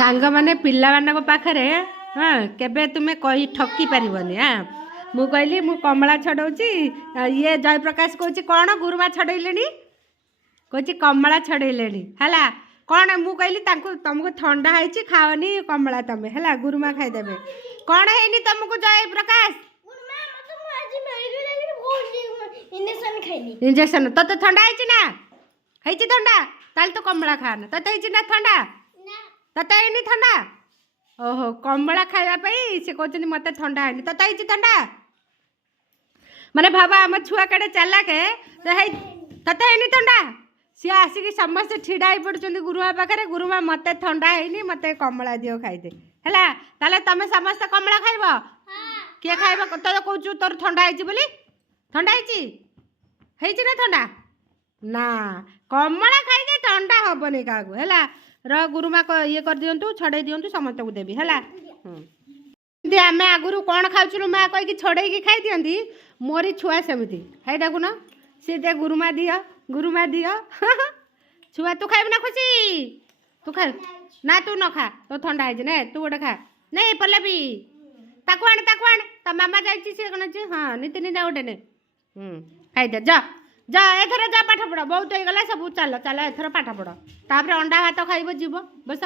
सांग माने पिला मानक पाखरे हाँ केबे तुम्हें कही ठकी पारिबनी हाँ मु कहली मु कमला छड़ौची ये जयप्रकाश कहूँ कौन गुरुमा छड़ैले कहूँ कमला छड़ैले है कौन मु कहली तुमको ठंडा है खाओनी कमला तुम है गुरुमा खाईदेवे कौन है तुमको जयप्रकाश इंजेक्शन तो ठंडा है ना है ठंडा ताल तो कमला खाना तो ना ठंडा तते है ठंडा ओहो कमला खावाई सी कहते मत ठंडा है तो ठंडा माने भाबा आम छुआ कड़े चला के तते है ठंडा सी आसिक समस्त छिड़ा ही पड़ुं गुरुमा पाखे गुरुमा मत ठंडा है मत कमला दियो खाईदे है ताले तुम समस्त कमला खाइब किए खाइब तो कहूँ तोर ठंडा है बोली ठंडा है ना ठंडा ना कमला खाई ठंडा हेनी क्या है गुरुमा ये कर दिंतु छड़े दिंतु समस्त को देवी है आम आगुरी कौन खाऊ माँ कहीकि छड़े खाई दिखती मोरी छुआ सेमती है देखुन सी दे गुरुमा दियो छुआ तू खाइब ना खुशी तू खा ना तू न खा तो ठंडा है तू गोटे खा नहीं पल्लवी ताकू आण तो मामा जाइए हाँ नीति जा गोटे ने खाईदे जा जा एथर जा पाठ पढ़ बहुत हो गला सब चल चल एथर पाठ पढ़ तापर अंडा भात खाइब जीव बस।